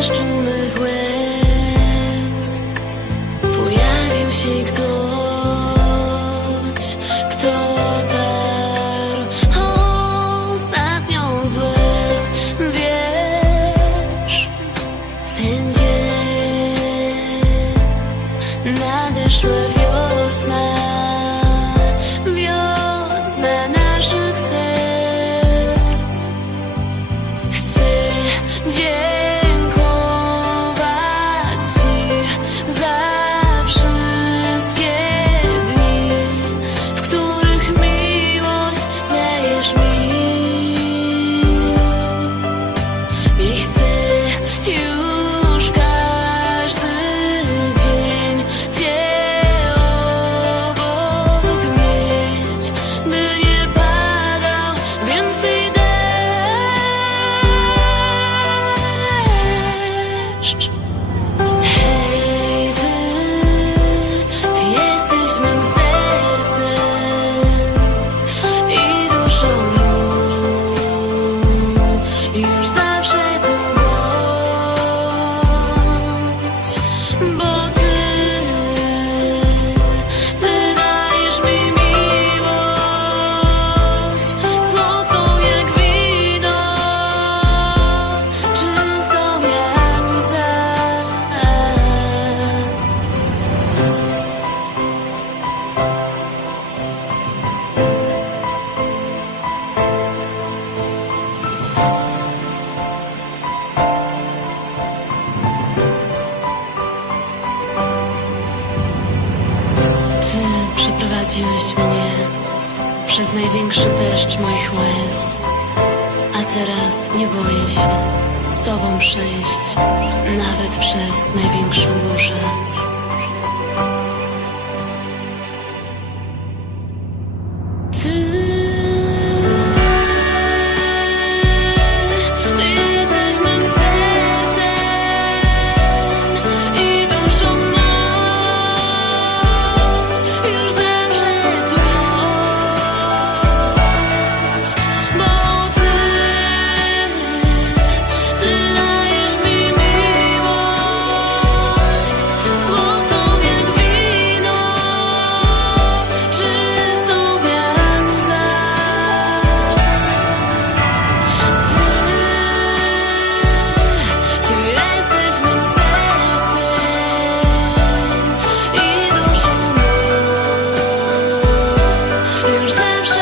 deszczu mych Pojawił się ktoś, kto tarł ostatnią z łez Wiesz, w ten dzień nadeszły wiosny. Prowadziłeś mnie przez największy deszcz moich łez, a teraz nie boję się z Tobą przejść nawet przez największą burzę. Ty zawsze